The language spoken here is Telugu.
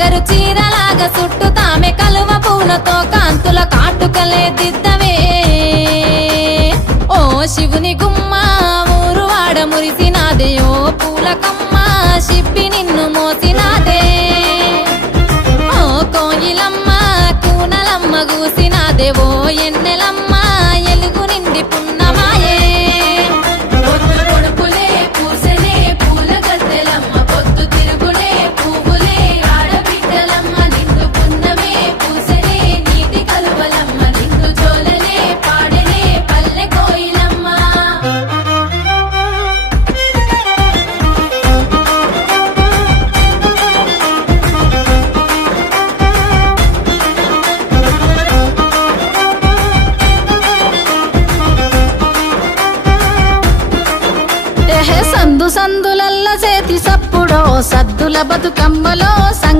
బంగారు చీరలాగా చుట్టూ తామె కలువ పూలతో కాంతుల కాటుకలే దిద్దవే ఓ శివుని గుమ్మ ఊరు వాడ మురిసినాదే ఓ పూలకమ్మ షిప్పి నిన్ను మోసినాదే ఓ కోయిలమ్మ కూనలమ్మ గూసినాదే ఓ ఎన్నెలమ్మ ఎలుగు నిండి పున్నమాయే పొద్దు పొడుపులే పూసలే పూల గద్దెలమ్మ పొద్దు తిరుగులే పువ్వులే ఆడబిడ్డలమ్మ నిండు పున్నమే పూసలే నీటి కలువలమ్మ నిండు జోలలే పాడలే పల్లె కోయిలమ్మ సందు సందులల్ల చేతి సప్పుడో సద్దుల బతుకమ్మలో